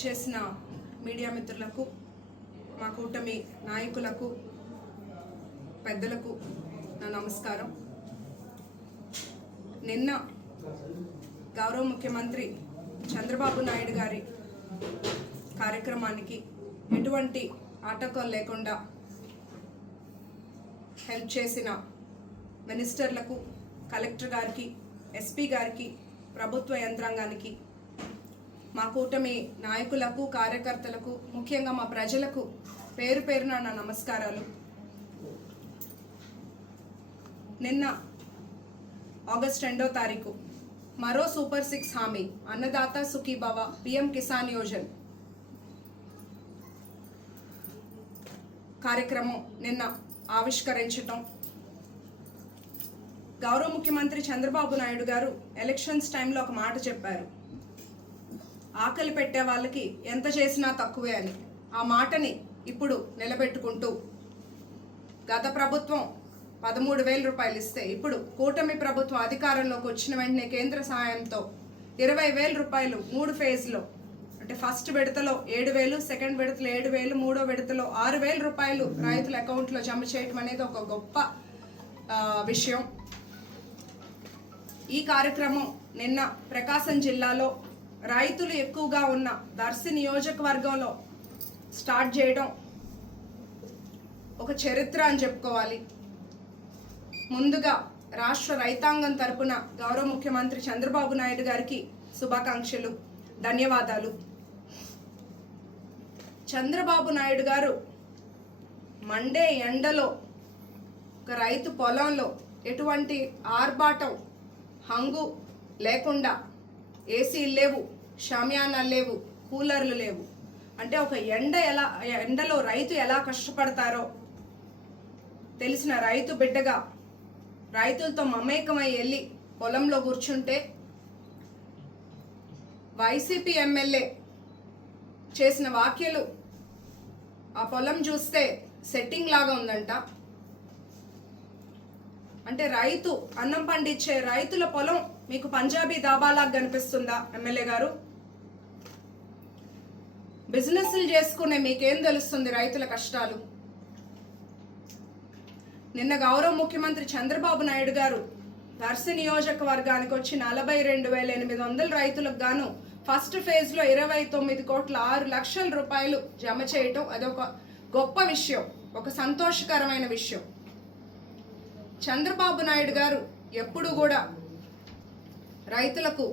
ఇచ్చేసిన మీడియా మిత్రులకు, మా కూటమి నాయకులకు, పెద్దలకు నా నమస్కారం. నిన్న గౌరవ ముఖ్యమంత్రి చంద్రబాబు నాయుడు గారి కార్యక్రమానికి ఎటువంటి ఆటంకాలు లేకుండా హెల్ప్ చేసిన మినిస్టర్లకు, కలెక్టర్ గారికి, ఎస్పీ గారికి, ప్రభుత్వ యంత్రాంగానికి, మా కూటమి నాయకులకు, కార్యకర్తలకు, ముఖ్యంగా మా ప్రజలకు పేరు పేరున నా నమస్కారాలు. నిన్న ఆగస్ట్ 2వ తారీఖు మరో సూపర్ 6 హామీ అన్నదాత సుఖీభవ పిఎం కిసాన్ యోజన కార్యక్రమం నిన్న ఆవిష్కరించటం. గౌరవ ముఖ్యమంత్రి చంద్రబాబు నాయుడు గారు ఎలక్షన్స్ టైంలో ఒక మాట చెప్పారు, ఆకలి పెట్టే వాళ్ళకి ఎంత చేసినా తక్కువే అని. ఆ మాటని ఇప్పుడు నిలబెట్టుకుంటూ గత ప్రభుత్వం 13,000 రూపాయలు ఇస్తే ఇప్పుడు కూటమి ప్రభుత్వం అధికారంలోకి వచ్చిన వెంటనే కేంద్ర సహాయంతో 20,000 రూపాయలు 3 ఫేజ్లో, అంటే ఫస్ట్ విడతలో 7,000, సెకండ్ విడతలో 7,000, మూడో విడతలో 6,000 రూపాయలు రైతుల అకౌంట్లో జమ చేయడం అనేది ఒక గొప్ప విషయం. ఈ కార్యక్రమం నిన్న ప్రకాశం జిల్లాలో రైతులు ఎక్కువగా ఉన్న దర్శి నియోజకవర్గంలో స్టార్ట్ చేయడం ఒక చరిత్ర అని చెప్పుకోవాలి. ముందుగా రాష్ట్ర రైతాంగం తరపున గౌరవ ముఖ్యమంత్రి చంద్రబాబు నాయుడు గారికి శుభాకాంక్షలు, ధన్యవాదాలు. చంద్రబాబు నాయుడు గారు మండే ఎండలో ఒక రైతు పొలంలో ఎటువంటి ఆర్భాటం, హంగు లేకుండా, ఏసీలు లేవు, షామియానాలు లేవు, కూలర్లు లేవు, అంటే ఒక ఎండలో రైతు ఎలా కష్టపడతారో తెలిసిన రైతు బిడ్డగా రైతులతో మమేకమై వెళ్ళి పొలంలో కూర్చుంటే వైసీపీ ఎమ్మెల్యే చేసిన వ్యాఖ్యలు ఆ పొలం చూస్తే సెట్టింగ్ లాగా ఉందంట. అంటే రైతు అన్నం పండించే రైతుల పొలం మీకు పంజాబీ దాబాలాగా కనిపిస్తుందా ఎమ్మెల్యే గారు? బిజినెస్లు చేసుకునే మీకేం తెలుస్తుంది రైతుల కష్టాలు? నిన్న గౌరవ ముఖ్యమంత్రి చంద్రబాబు నాయుడు గారు దర్శి నియోజకవర్గానికి వచ్చి 42,800 రైతులకు గాను ఫస్ట్ ఫేజ్లో 29,06,00,000 రూపాయలు జమ చేయటం అదొక గొప్ప విషయం, ఒక సంతోషకరమైన విషయం. చంద్రబాబు నాయుడు గారు ఎప్పుడు కూడా రైతులకు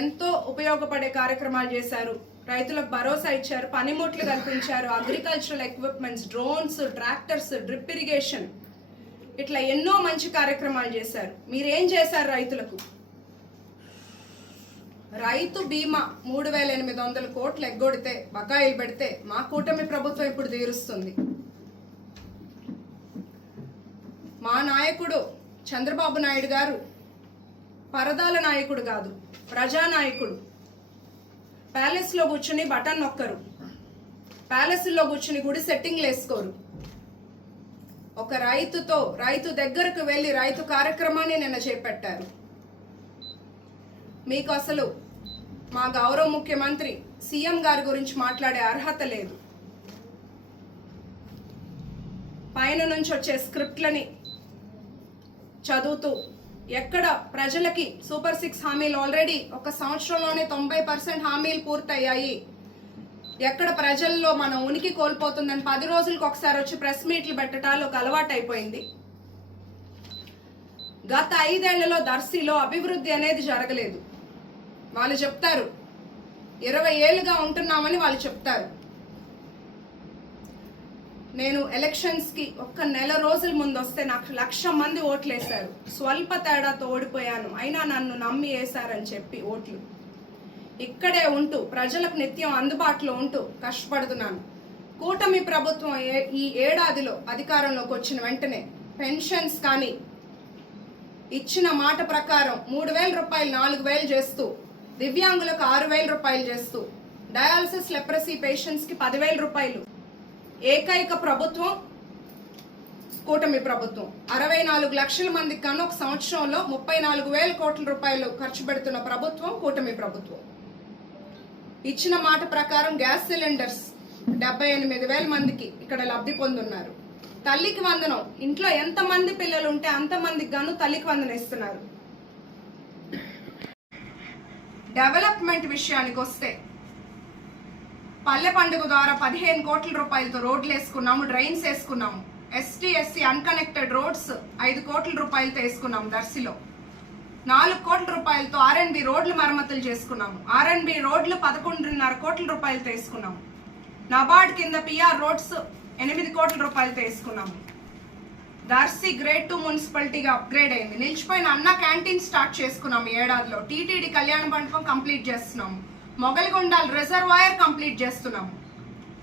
ఎంతో ఉపయోగపడే కార్యక్రమాలు చేశారు. రైతులకు భరోసా ఇచ్చారు, పనిముట్లు కల్పించారు, agricultural equipments, drones, tractors, drip irrigation, ఇట్లా ఎన్నో మంచి కార్యక్రమాలు చేశారు. మీరేం చేశారు రైతులకు? రైతు బీమా 3,800 కోట్లు ఎగ్గొడితే, బకాయిలు పెడితే మా కూటమి ప్రభుత్వం ఇప్పుడు తీరుస్తుంది. మా నాయకుడు చంద్రబాబు నాయుడు గారు పరదాల నాయకుడు కాదు, ప్రజానాయకుడు. ప్యాలెస్లో కూర్చుని బటన్ నొక్కరు, ప్యాలెస్లో కూర్చుని గుడి సెట్టింగ్లు వేసుకోరు. ఒక రైతు దగ్గరకు వెళ్ళి రైతు కార్యక్రమాన్ని నిన్న చేపట్టారు. మీకు అసలు మా గౌరవ ముఖ్యమంత్రి సీఎం గారి గురించి మాట్లాడే అర్హత లేదు. పైన నుంచి వచ్చే స్క్రిప్ట్లని చదువుతూ ఎక్కడ ప్రజలకి సూపర్ 6 హామీలు ఆల్రెడీ ఒక సంవత్సరంలోనే 90% హామీలు పూర్తయ్యాయి, ఎక్కడ ప్రజల్లో మనం ఉనికి కోల్పోతుందని 10 రోజులకు ఒకసారి వచ్చి ప్రెస్ మీట్లు పెట్టడాలు ఒక అలవాటు అయిపోయింది. గత 5 ఏళ్లలో దర్శిలో అభివృద్ధి అనేది జరగలేదు. వాళ్ళు చెప్తారు 20 ఏళ్ళుగా ఉంటున్నామని వాళ్ళు చెప్తారు. నేను ఎలక్షన్స్కి ఒక్క నెల రోజుల ముందు వస్తే నాకు 1,00,000 మంది ఓట్లు వేశారు. స్వల్ప తేడాతో ఓడిపోయాను, అయినా నన్ను నమ్మి వేశారని చెప్పి ఓట్లు. ఇక్కడే ఉంటూ ప్రజలకు నిత్యం అందుబాటులో ఉంటూ కష్టపడుతున్నాను. కూటమి ప్రభుత్వం ఈ ఏడాదిలో అధికారంలోకి వచ్చిన వెంటనే పెన్షన్స్ కానీ ఇచ్చిన మాట ప్రకారం 3,000 రూపాయలు 4,000 చేస్తూ, దివ్యాంగులకు 6,000 రూపాయలు చేస్తూ, డయాలసిస్ లెప్రసీ పేషెంట్స్కి 10,000 రూపాయలు. ఏకైక ప్రభుత్వం కూటమి ప్రభుత్వం. 64 లక్షల మందికి కన్నా ఒక సంవత్సరంలో 34,000 కోట్ల రూపాయలు ఖర్చు పెడుతున్న ప్రభుత్వం కూటమి ప్రభుత్వం. ఇచ్చిన మాట ప్రకారం గ్యాస్ సిలిండర్స్ 78,000 మందికి ఇక్కడ లబ్ధి పొందున్నారు. తల్లికి వందనం, ఇంట్లో ఎంతమంది పిల్లలు ఉంటే అంతమందికి గాను తల్లికి వందనం ఇస్తున్నారు. డెవలప్మెంట్ విషయానికి వస్తే పల్లె పండుగ ద్వారా 15 కోట్ల రూపాయలతో రోడ్లు వేసుకున్నాము, డ్రైన్స్ వేసుకున్నాము. ఎస్టీ ఎస్సీ అన్కనెక్టెడ్ రోడ్స్ 5 కోట్ల రూపాయలతో వేసుకున్నాము. దర్శిలో 4 కోట్ల రూపాయలతో ఆర్ఎన్బి రోడ్లు మరమ్మతులు చేసుకున్నాము. ఆర్ఎన్బి రోడ్లు 11.5 కోట్ల రూపాయలతో వేసుకున్నాము. నబార్డ్ కింద పిఆర్ రోడ్స్ 8 కోట్ల రూపాయలతో వేసుకున్నాము. దర్శి గ్రేడ్ 2 మున్సిపాలిటీగా అప్గ్రేడ్ అయింది. నిలిచిపోయిన అన్న క్యాంటీన్ స్టార్ట్ చేసుకున్నాము ఏడాదిలో. టీటీడీ కళ్యాణ మండపం కంప్లీట్ చేస్తున్నాము. మొగల్గొండాల్ రిజర్వాయర్ కంప్లీట్ చేస్తున్నాము.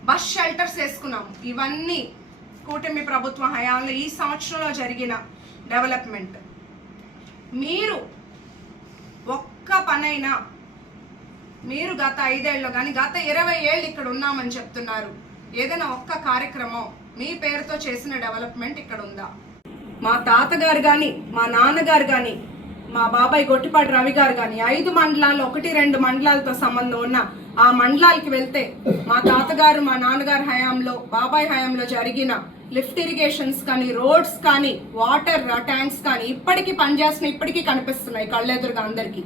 బస్ షెల్టర్స్ వేసుకున్నాము. ఇవన్నీ కూటమి ప్రభుత్వ హయాంలో ఈ సంవత్సరంలో జరిగిన డెవలప్మెంట్. మీరు ఒక్క పనైనా మీరు గత 5 ఏళ్ళలో కానీ గత 20 ఏళ్ళు ఇక్కడ ఉన్నామని చెప్తున్నారు, ఏదైనా ఒక్క కార్యక్రమం మీ పేరుతో చేసిన డెవలప్మెంట్ ఇక్కడ ఉందా? మా తాతగారు కానీ మా నాన్నగారు కానీ మా బాబాయ్ గొట్టిపాటి రవి గారు కానీ 5 మండలాలు 1-2 మండలాలతో సంబంధం ఉన్న ఆ మండలాలకి వెళ్తే మా తాతగారు మా నాన్నగారు హయాంలో బాబాయ్ హయాంలో జరిగిన లిఫ్ట్ ఇరిగేషన్స్ కానీ రోడ్స్ కానీ వాటర్ ట్యాంక్స్ కానీ ఇప్పటికీ పనిచేస్తున్నాయి, ఇప్పటికీ కనిపిస్తున్నాయి కళ్ళెదురుగా అందరికీ.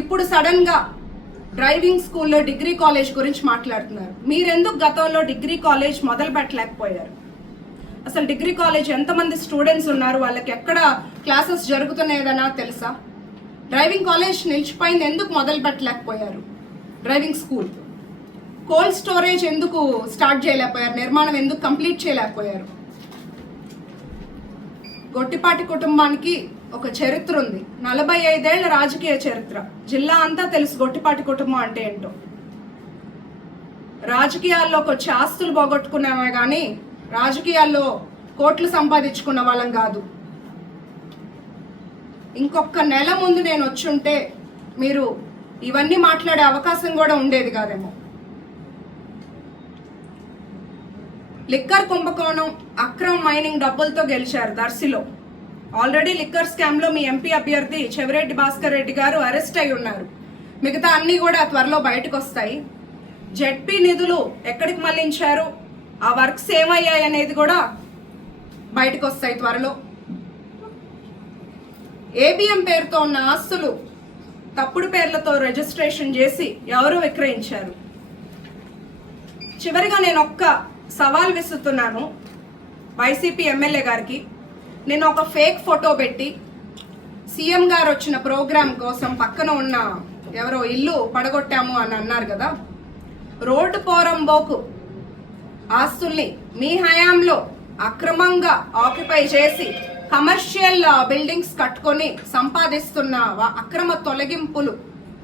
ఇప్పుడు సడన్ గా డ్రైవింగ్ స్కూల్లో డిగ్రీ కాలేజ్ గురించి మాట్లాడుతున్నారు. మీరెందుకు గతంలో డిగ్రీ కాలేజ్ మొదలు పెట్టలేకపోయారు? అసలు డిగ్రీ కాలేజ్ ఎంతమంది స్టూడెంట్స్ ఉన్నారు, వాళ్ళకి ఎక్కడ క్లాసెస్ జరుగుతున్నాయదనా తెలుసా? డ్రైవింగ్ కాలేజ్ నిలిచిపోయింది, ఎందుకు మొదలు పెట్టలేకపోయారు? డ్రైవింగ్ స్కూల్, కోల్డ్ స్టోరేజ్ ఎందుకు స్టార్ట్ చేయలేకపోయారు? నిర్మాణం ఎందుకు కంప్లీట్ చేయలేకపోయారు? గొట్టిపాటి కుటుంబానికి ఒక చరిత్ర ఉంది, 45 ఏళ్ల రాజకీయ చరిత్ర. జిల్లా అంతా తెలుసు గొట్టిపాటి కుటుంబం అంటే ఏంటో. రాజకీయాల్లోకి వచ్చి ఆస్తులు పోగొట్టుకున్నామే కానీ రాజకీయాల్లో కోట్లు సంపాదించుకున్న వాళ్ళం కాదు. ఇంకొక నెల ముందు నేను వచ్చుంటే మీరు ఇవన్నీ మాట్లాడే అవకాశం కూడా ఉండేది కాదేమో. లిక్కర్ కుంభకోణం, అక్రమ మైనింగ్ డబ్బులతో గెలిచారు దర్శిలో. ఆల్రెడీ లిక్కర్ స్కామ్ లో మీ ఎంపీ అభ్యర్థి చెవిరెడ్డి భాస్కర్ రెడ్డి గారు అరెస్ట్ అయి ఉన్నారు. మిగతా అన్ని కూడా త్వరలో బయటకు వస్తాయి. జెడ్పీ నిధులు ఎక్కడికి మళ్లించారు, ఆ వర్క్స్ ఏమయ్యాయి అనేది కూడా బయటకు వస్తాయి త్వరలో. ఏబిఎం పేరుతో ఉన్న ఆస్తులు తప్పుడు పేర్లతో రిజిస్ట్రేషన్ చేసి ఎవరు విక్రయించారు? చివరిగా నేను ఒక్క సవాల్ విసురుతున్నాను వైసీపీ ఎమ్మెల్యే గారికి. నేను ఒక ఫేక్ ఫోటో పెట్టి సీఎం గారు వచ్చిన ప్రోగ్రాం కోసం పక్కన ఉన్న ఎవరో ఇల్లు పడగొట్టాము అని అన్నారు కదా. రోడ్డు పోరంబోకు ఆస్తుల్ని మీ హయాంలో అక్రమంగా ఆక్యుపై చేసి కమర్షియల్ బిల్డింగ్స్ కట్టుకొని సంపాదిస్తున్న అక్రమ తొలగింపులు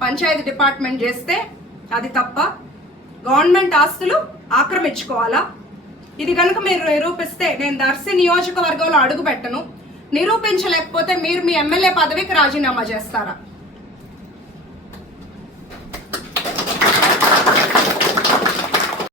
పంచాయతీ డిపార్ట్మెంట్ చేస్తే అది తప్ప? గవర్నమెంట్ ఆస్తులు ఆక్రమించుకోవాలా? ఇది కనుక మీరు నిరూపిస్తే నేను దర్శి నియోజకవర్గంలో అడుగు పెట్టను. నిరూపించలేకపోతే మీరు మీ ఎమ్మెల్యే పదవికి రాజీనామా చేస్తారా?